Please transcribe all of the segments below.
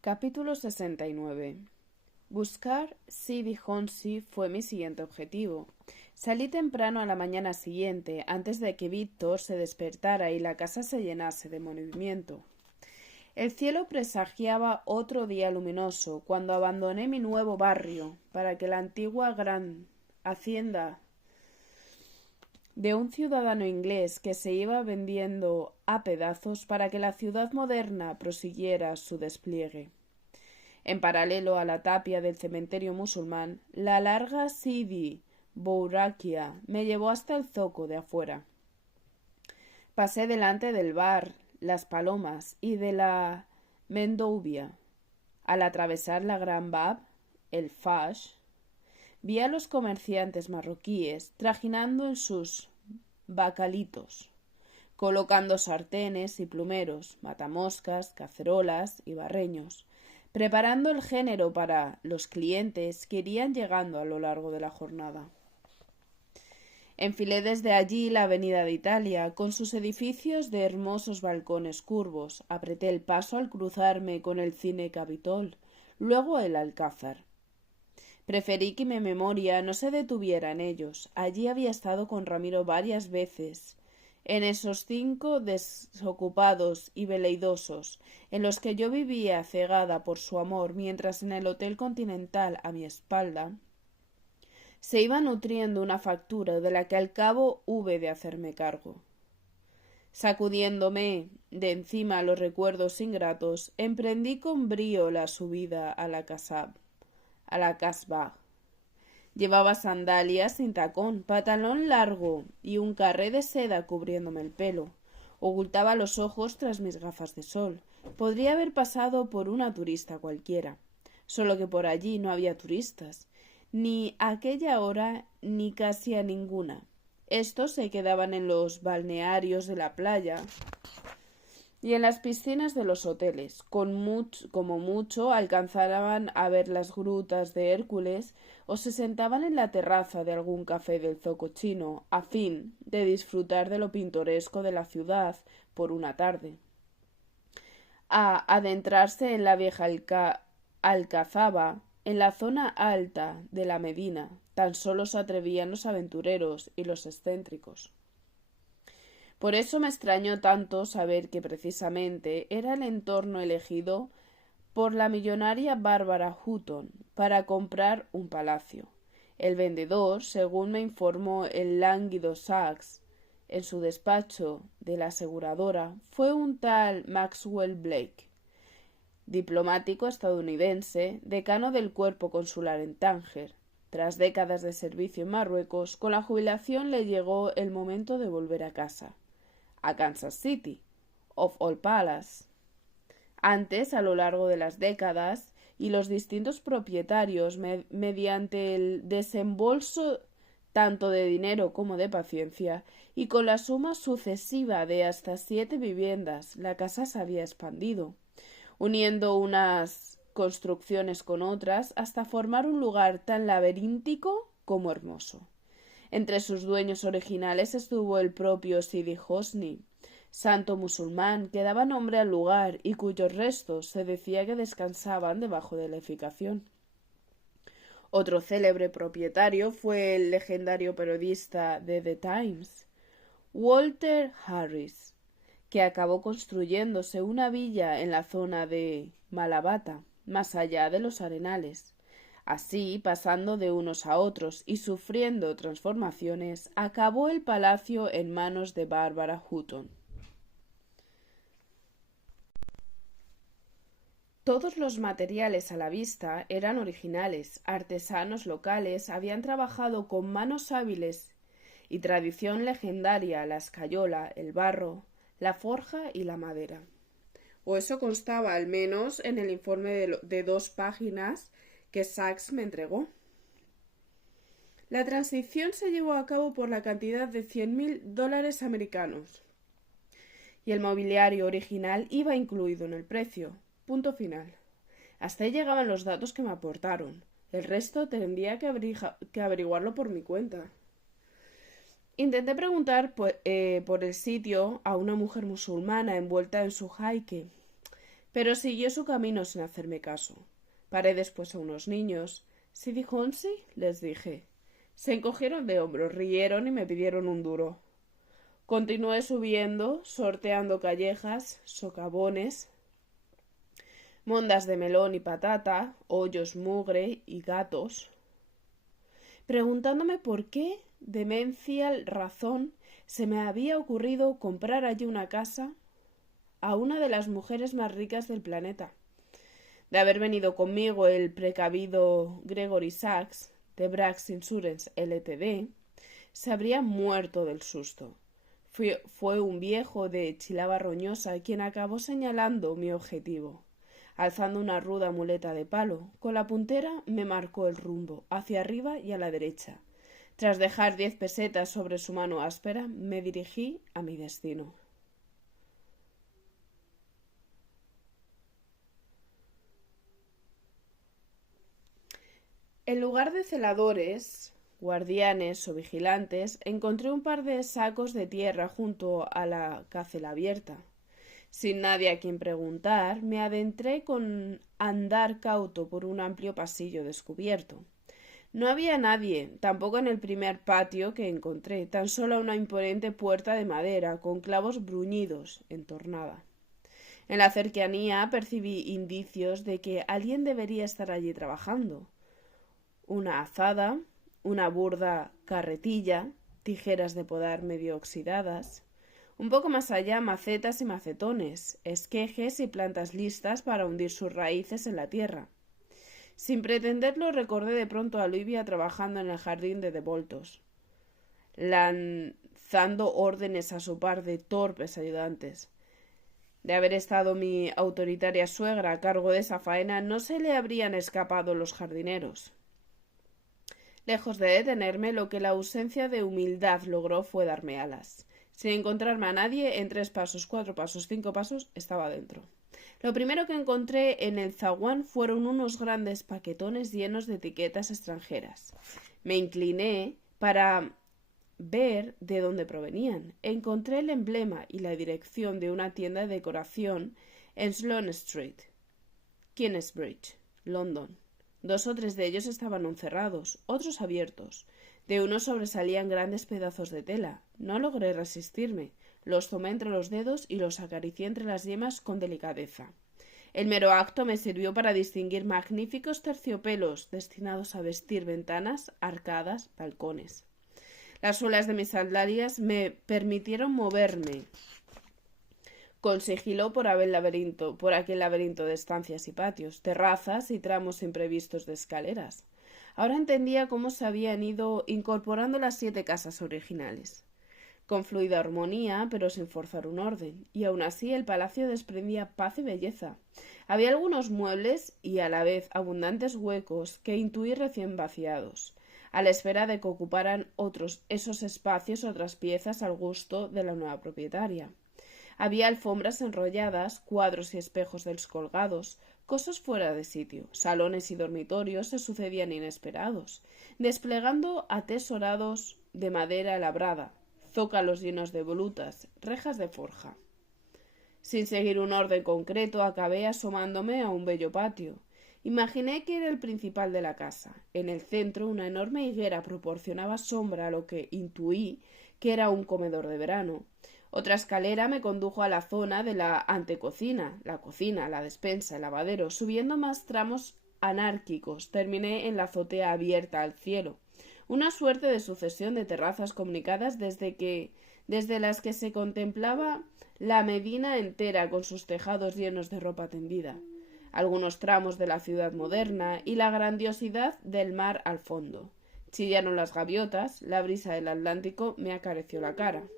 Capítulo 69. Buscar Sidi Honsi fue mi siguiente objetivo. Salí temprano a la mañana siguiente, antes de que Víctor se despertara y la casa se llenase de movimiento. El cielo presagiaba otro día luminoso cuando abandoné mi nuevo barrio para que la antigua gran hacienda de un ciudadano inglés que se iba vendiendo a pedazos para que la ciudad moderna prosiguiera su despliegue. En paralelo a la tapia del cementerio musulmán, la larga Sidi Bourakia me llevó hasta el zoco de afuera. Pasé delante del bar Las Palomas y de la Mendoubia. Al atravesar la Gran Bab, el Fash, vi a los comerciantes marroquíes trajinando en sus bacalitos, colocando sartenes y plumeros, matamoscas, cacerolas y barreños, preparando el género para los clientes que irían llegando a lo largo de la jornada. Enfilé desde allí la avenida de Italia, con sus edificios de hermosos balcones curvos. Apreté el paso al cruzarme con el Cine Capitol, luego el Alcázar. Preferí que mi memoria no se detuviera en ellos. Allí había estado con Ramiro varias veces, en esos 5 desocupados y veleidosos, en los que yo vivía cegada por su amor, mientras en el Hotel Continental a mi espalda se iba nutriendo una factura de la que al cabo hube de hacerme cargo. Sacudiéndome de encima los recuerdos ingratos, emprendí con brío la subida a la Casbah. Llevaba sandalias sin tacón, pantalón largo y un carré de seda cubriéndome el pelo. Ocultaba los ojos tras mis gafas de sol. Podría haber pasado por una turista cualquiera, solo que por allí no había turistas, ni a aquella hora ni casi a ninguna. Estos se quedaban en los balnearios de la playa y en las piscinas de los hoteles. Como mucho alcanzaban a ver las grutas de Hércules o se sentaban en la terraza de algún café del zoco chino, a fin de disfrutar de lo pintoresco de la ciudad por una tarde. A adentrarse en la vieja Alcazaba, en la zona alta de la Medina, tan solo se atrevían los aventureros y los excéntricos. Por eso me extrañó tanto saber que precisamente era el entorno elegido por la millonaria Bárbara Hutton para comprar un palacio. El vendedor, según me informó el lánguido Sachs en su despacho de la aseguradora, fue un tal Maxwell Blake, diplomático estadounidense, decano del cuerpo consular en Tánger. Tras décadas de servicio en Marruecos, con la jubilación le llegó el momento de volver a casa, a Kansas City, of all palace. Antes, a lo largo de las décadas, y los distintos propietarios, mediante el desembolso tanto de dinero como de paciencia, y con la suma sucesiva de hasta 7 viviendas, la casa se había expandido, uniendo unas construcciones con otras hasta formar un lugar tan laberíntico como hermoso. Entre sus dueños originales estuvo el propio Sidi Hosni, santo musulmán que daba nombre al lugar y cuyos restos se decía que descansaban debajo de la edificación. Otro célebre propietario fue el legendario periodista de The Times, Walter Harris, que acabó construyéndose una villa en la zona de Malabata, más allá de los arenales. Así, pasando de unos a otros y sufriendo transformaciones, acabó el palacio en manos de Bárbara Hutton. Todos los materiales a la vista eran originales. Artesanos locales habían trabajado con manos hábiles y tradición legendaria la escayola, el barro, la forja y la madera. O eso constaba al menos en el informe de 2 páginas que Sachs me entregó. La transición se llevó a cabo por la cantidad de $100.000 americanos y el mobiliario original iba incluido en el precio. Punto final. Hasta ahí llegaban los datos que me aportaron. El resto tendría que averiguarlo por mi cuenta. Intenté preguntar por el sitio a una mujer musulmana envuelta en su jaique, pero siguió su camino sin hacerme caso. Paré después a unos niños. —¿Sidi Honsi? —les dije. Se encogieron de hombros, rieron y me pidieron un duro. Continué subiendo, sorteando callejas, socavones, mondas de melón y patata, hoyos mugre y gatos, preguntándome por qué, demencial razón, se me había ocurrido comprar allí una casa a una de las mujeres más ricas del planeta. De haber venido conmigo el precavido Gregory Sachs, de Brax Insurance Ltd., se habría muerto del susto. Fue un viejo de chilaba roñosa quien acabó señalando mi objetivo. Alzando una ruda muleta de palo, con la puntera me marcó el rumbo, hacia arriba y a la derecha. Tras dejar 10 pesetas sobre su mano áspera, me dirigí a mi destino. En lugar de celadores, guardianes o vigilantes, encontré un par de sacos de tierra junto a la cacela abierta. Sin nadie a quien preguntar, me adentré con andar cauto por un amplio pasillo descubierto. No había nadie, tampoco en el primer patio que encontré, tan solo una imponente puerta de madera con clavos bruñidos entornada. En la cercanía percibí indicios de que alguien debería estar allí trabajando. Una azada, una burda carretilla, tijeras de podar medio oxidadas. Un poco más allá, macetas y macetones, esquejes y plantas listas para hundir sus raíces en la tierra. Sin pretenderlo, recordé de pronto a Olivia trabajando en el jardín de Devoltos, lanzando órdenes a su par de torpes ayudantes. De haber estado mi autoritaria suegra a cargo de esa faena, no se le habrían escapado los jardineros. Lejos de detenerme, lo que la ausencia de humildad logró fue darme alas. Sin encontrarme a nadie, en 3 pasos, 4 pasos, 5 pasos, estaba dentro. Lo primero que encontré en el zaguán fueron unos grandes paquetones llenos de etiquetas extranjeras. Me incliné para ver de dónde provenían. Encontré el emblema y la dirección de una tienda de decoración en Sloane Street, Kingsbridge, London. 2 o 3 de ellos estaban aún cerrados, otros abiertos. De uno sobresalían grandes pedazos de tela. No logré resistirme. Los tomé entre los dedos y los acaricié entre las yemas con delicadeza. El mero acto me sirvió para distinguir magníficos terciopelos destinados a vestir ventanas, arcadas, balcones. Las suelas de mis sandalias me permitieron moverme con sigilo por aquel laberinto de estancias y patios, terrazas y tramos imprevistos de escaleras. Ahora entendía cómo se habían ido incorporando las 7 casas originales, con fluida armonía, pero sin forzar un orden, y aun así el palacio desprendía paz y belleza. Había algunos muebles y a la vez abundantes huecos que intuí recién vaciados, a la espera de que ocuparan esos espacios otras piezas al gusto de la nueva propietaria. Había alfombras enrolladas, cuadros y espejos descolgados, cosas fuera de sitio, salones y dormitorios se sucedían inesperados, desplegando atesorados de madera labrada, zócalos llenos de volutas, rejas de forja. Sin seguir un orden concreto, acabé asomándome a un bello patio. Imaginé que era el principal de la casa. En el centro, una enorme higuera proporcionaba sombra a lo que intuí que era un comedor de verano. Otra escalera me condujo a la zona de la antecocina, la cocina, la despensa, el lavadero. Subiendo más tramos anárquicos, terminé en la azotea abierta al cielo, una suerte de sucesión de terrazas comunicadas desde las que se contemplaba la Medina entera con sus tejados llenos de ropa tendida, algunos tramos de la ciudad moderna y la grandiosidad del mar al fondo. Chillaron las gaviotas, la brisa del Atlántico me acarició la cara.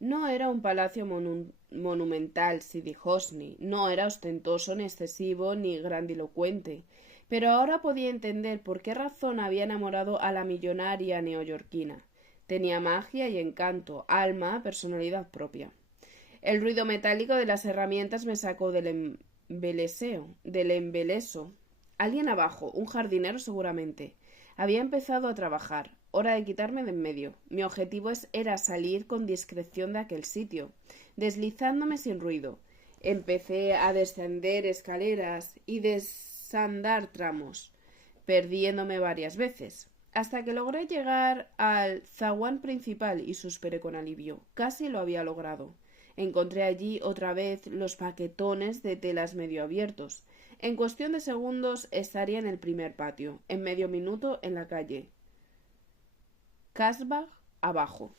No era un palacio monumental, Sidi Hosni, no era ostentoso, ni excesivo, ni grandilocuente, pero ahora podía entender por qué razón había enamorado a la millonaria neoyorquina. Tenía magia y encanto, alma, personalidad propia. El ruido metálico de las herramientas me sacó del embeleso. Alguien abajo, un jardinero seguramente. Había empezado a trabajar. Hora de quitarme de en medio. Mi objetivo era salir con discreción de aquel sitio, deslizándome sin ruido. Empecé a descender escaleras y desandar tramos, perdiéndome varias veces, hasta que logré llegar al zaguán principal y suspiré con alivio. Casi lo había logrado. Encontré allí otra vez los paquetones de telas medio abiertos. En cuestión de segundos estaría en el primer patio, en medio minuto en la calle Kasbah abajo.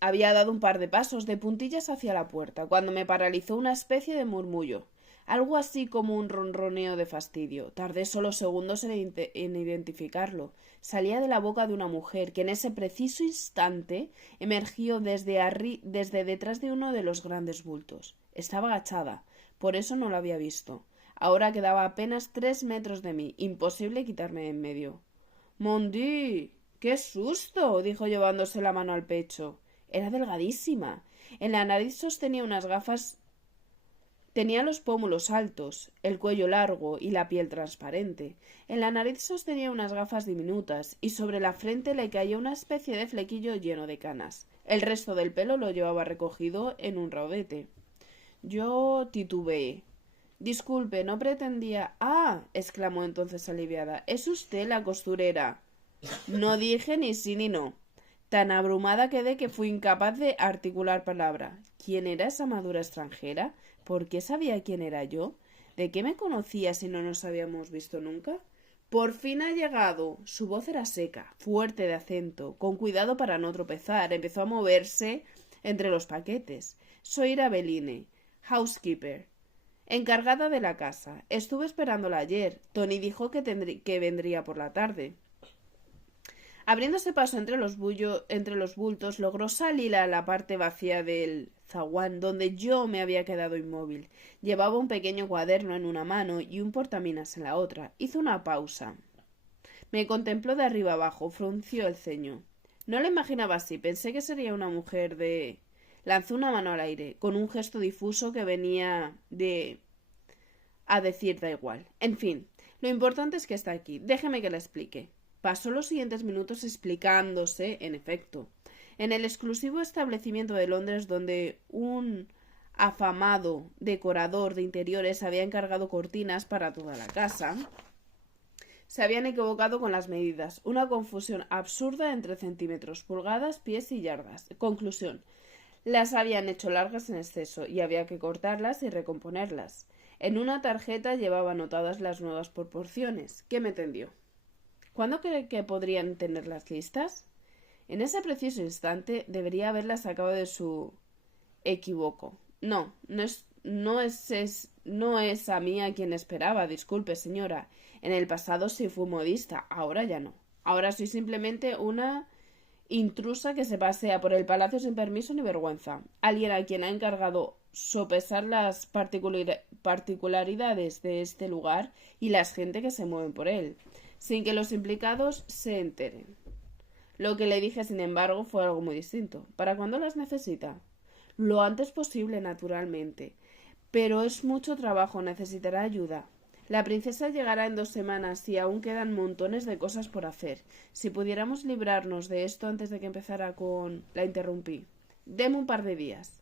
Había dado un par de pasos de puntillas hacia la puerta, cuando me paralizó una especie de murmullo, algo así como un ronroneo de fastidio. Tardé solo segundos en identificarlo. Salía de la boca de una mujer que en ese preciso instante emergió desde detrás de uno de los grandes bultos. Estaba agachada, por eso no la había visto. Ahora quedaba apenas 3 metros de mí, imposible quitarme de en medio. «Mon Dieu, qué susto», dijo llevándose la mano al pecho. Era delgadísima. En la nariz sostenía unas gafas. Tenía los pómulos altos, el cuello largo y la piel transparente. En la nariz sostenía unas gafas diminutas y sobre la frente le caía una especie de flequillo lleno de canas. El resto del pelo lo llevaba recogido en un rodete. Yo titubeé. «Disculpe, no pretendía». «Ah», exclamó entonces aliviada, «es usted la costurera». No dije ni sí ni no. Tan abrumada quedé que fui incapaz de articular palabra. ¿Quién era esa madura extranjera? ¿Por qué sabía quién era yo? ¿De qué me conocía si no nos habíamos visto nunca? Por fin ha llegado. Su voz era seca, fuerte de acento, con cuidado para no tropezar. Empezó a moverse entre los paquetes. Soy Irabeline, housekeeper, encargada de la casa. Estuve esperándola ayer. Tony dijo que vendría por la tarde. Abriéndose paso entre los bultos, logró salir a la parte vacía del zaguán, donde yo me había quedado inmóvil. Llevaba un pequeño cuaderno en una mano y un portaminas en la otra. Hizo una pausa. Me contempló de arriba abajo, frunció el ceño. No la imaginaba así, pensé que sería una mujer de... Lanzó una mano al aire, con un gesto difuso que venía a decir da igual. En fin, lo importante es que está aquí. Déjeme que la explique. Pasó los siguientes minutos explicándose, en efecto. En el exclusivo establecimiento de Londres donde un afamado decorador de interiores había encargado cortinas para toda la casa, se habían equivocado con las medidas. Una confusión absurda entre centímetros, pulgadas, pies y yardas. Conclusión. Las habían hecho largas en exceso y había que cortarlas y recomponerlas. En una tarjeta llevaba anotadas las nuevas proporciones. ¿Qué me tendió? ¿Cuándo cree que podrían tenerlas listas? En ese preciso instante debería haberlas sacado de su equivoco. No es a mí a quien esperaba, disculpe, señora. En el pasado sí fui modista, ahora ya no. Ahora soy simplemente una intrusa que se pasea por el palacio sin permiso ni vergüenza. Alguien a quien ha encargado sopesar las particularidades de este lugar y las gente que se mueven por él, sin que los implicados se enteren. Lo que le dije, sin embargo, fue algo muy distinto. ¿Para cuándo las necesita? Lo antes posible, naturalmente. Pero es mucho trabajo, necesitará ayuda. La princesa llegará en 2 semanas y aún quedan montones de cosas por hacer. Si pudiéramos librarnos de esto antes de que empezara con... La interrumpí. Deme un par de días.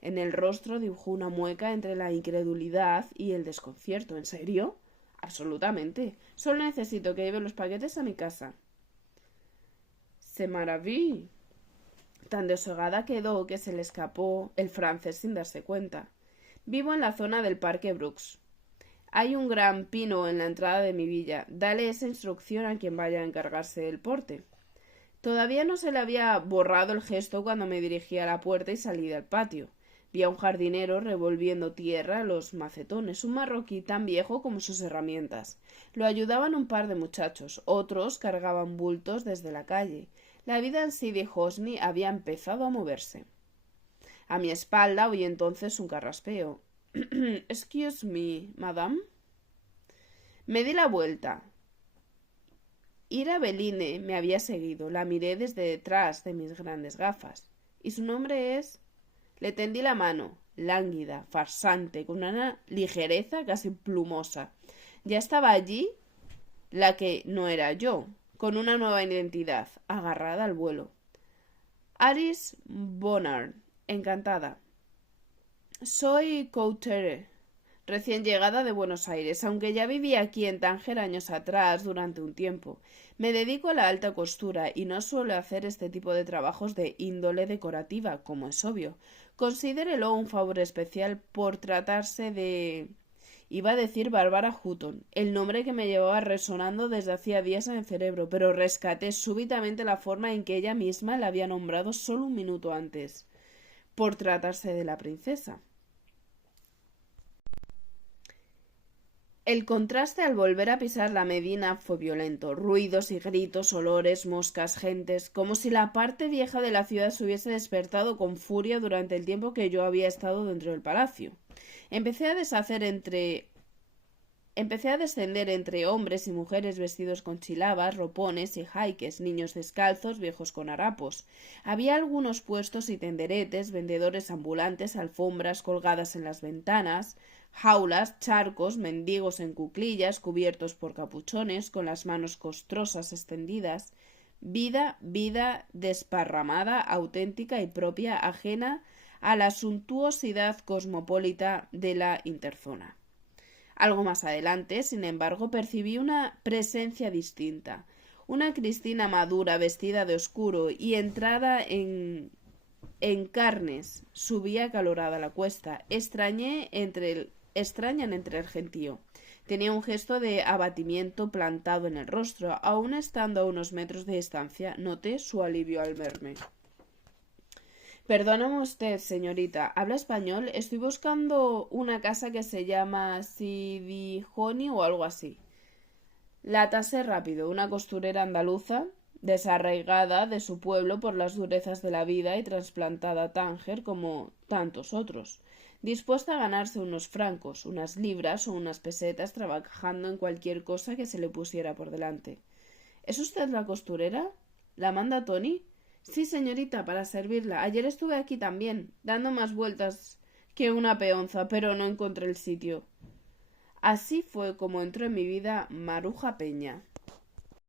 En el rostro dibujó una mueca entre la incredulidad y el desconcierto. ¿En serio? Absolutamente. Solo necesito que lleve los paquetes a mi casa. Se maravilla. Tan desahogada quedó que se le escapó el francés sin darse cuenta. Vivo en la zona del Parque Brooks. Hay un gran pino en la entrada de mi villa. Dale esa instrucción a quien vaya a encargarse del porte. Todavía no se le había borrado el gesto cuando me dirigí a la puerta y salí del patio. Vi a un jardinero revolviendo tierra a los macetones, un marroquí tan viejo como sus herramientas. Lo ayudaban un par de muchachos, otros cargaban bultos desde la calle. La vida en Sidi Hosni había empezado a moverse. A mi espalda oí entonces un carraspeo. «Excuse me, madame». Me di la vuelta. Irabeline me había seguido. La miré desde detrás de mis grandes gafas. «¿Y su nombre es...?» Le tendí la mano, lánguida, farsante, con una ligereza casi plumosa. Ya estaba allí la que no era yo, con una nueva identidad, agarrada al vuelo. «Alice Bonnard, encantada». Soy Couture, recién llegada de Buenos Aires, aunque ya vivía aquí en Tánger años atrás durante un tiempo. Me dedico a la alta costura y no suelo hacer este tipo de trabajos de índole decorativa, como es obvio. Considérelo un favor especial por tratarse de... Iba a decir Bárbara Hutton, el nombre que me llevaba resonando desde hacía días en el cerebro, pero rescaté súbitamente la forma en que ella misma la había nombrado solo un minuto antes, por tratarse de la princesa. El contraste al volver a pisar la Medina fue violento. Ruidos y gritos, olores, moscas, gentes, como si la parte vieja de la ciudad se hubiese despertado con furia durante el tiempo que yo había estado dentro del palacio. Empecé a deshacer entre Empecé a descender entre hombres y mujeres vestidos con chilabas, ropones y jaiques, niños descalzos, viejos con harapos. Había algunos puestos y tenderetes, vendedores ambulantes, alfombras colgadas en las ventanas, jaulas, charcos, mendigos en cuclillas, cubiertos por capuchones, con las manos costrosas extendidas. Vida desparramada, auténtica y propia, ajena a la suntuosidad cosmopolita de la interzona. Algo más adelante, sin embargo, percibí una presencia distinta. Una Cristina madura, vestida de oscuro y entrada en carnes, subía acalorada la cuesta. Extrañan entre el gentío. Tenía un gesto de abatimiento plantado en el rostro. Aun estando a unos metros de distancia, noté su alivio al verme. Perdóname usted, señorita, ¿habla español? Estoy buscando una casa que se llama Sidijoni o algo así. La tasé rápido, una costurera andaluza, desarraigada de su pueblo por las durezas de la vida y trasplantada a Tánger como tantos otros, dispuesta a ganarse unos francos, unas libras o unas pesetas trabajando en cualquier cosa que se le pusiera por delante. ¿Es usted la costurera? ¿La manda Tony? Sí, señorita, para servirla. Ayer estuve aquí también, dando más vueltas que una peonza, pero no encontré el sitio. Así fue como entró en mi vida Maruja Peña.